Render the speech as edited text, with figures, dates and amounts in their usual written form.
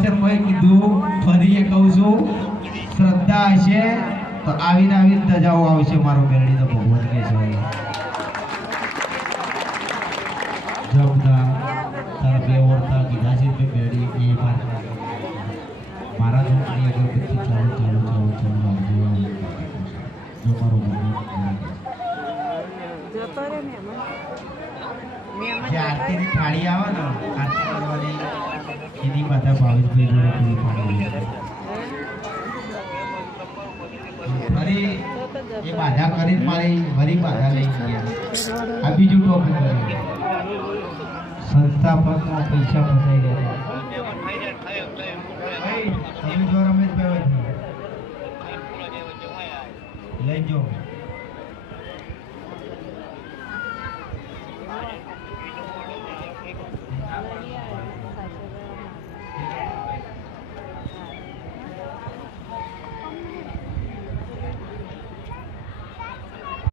પ્રવચનમાં કીધું ફરી એ કહું છું શ્રદ્ધા હશે તો આવીને આવીને ધજાઓ આવશે મારો મેળડી તો ભગવાન કે છે જબદા તારા બે ઓરતા કીધા છે બે મેળડી એ મારા ધૂપની અગરબત્તી ચાલુ ચાલુ ચાલુ ચાલુ રાખજો જો મારો જતો રે જે આરતીની થાળી આવે ને આરતી કરવાની એની પાછા ભાવેશભાઈ જોડે પૂરી પાડી ફરી એ બાધા કરીને મારી ફરી બાધા લઈ ગયા આ બીજું ટોપિક સંસ્થાપકમાં પૈસા ફસાઈ ગયા તમે જો રમેશભાઈ લઈ જાઓ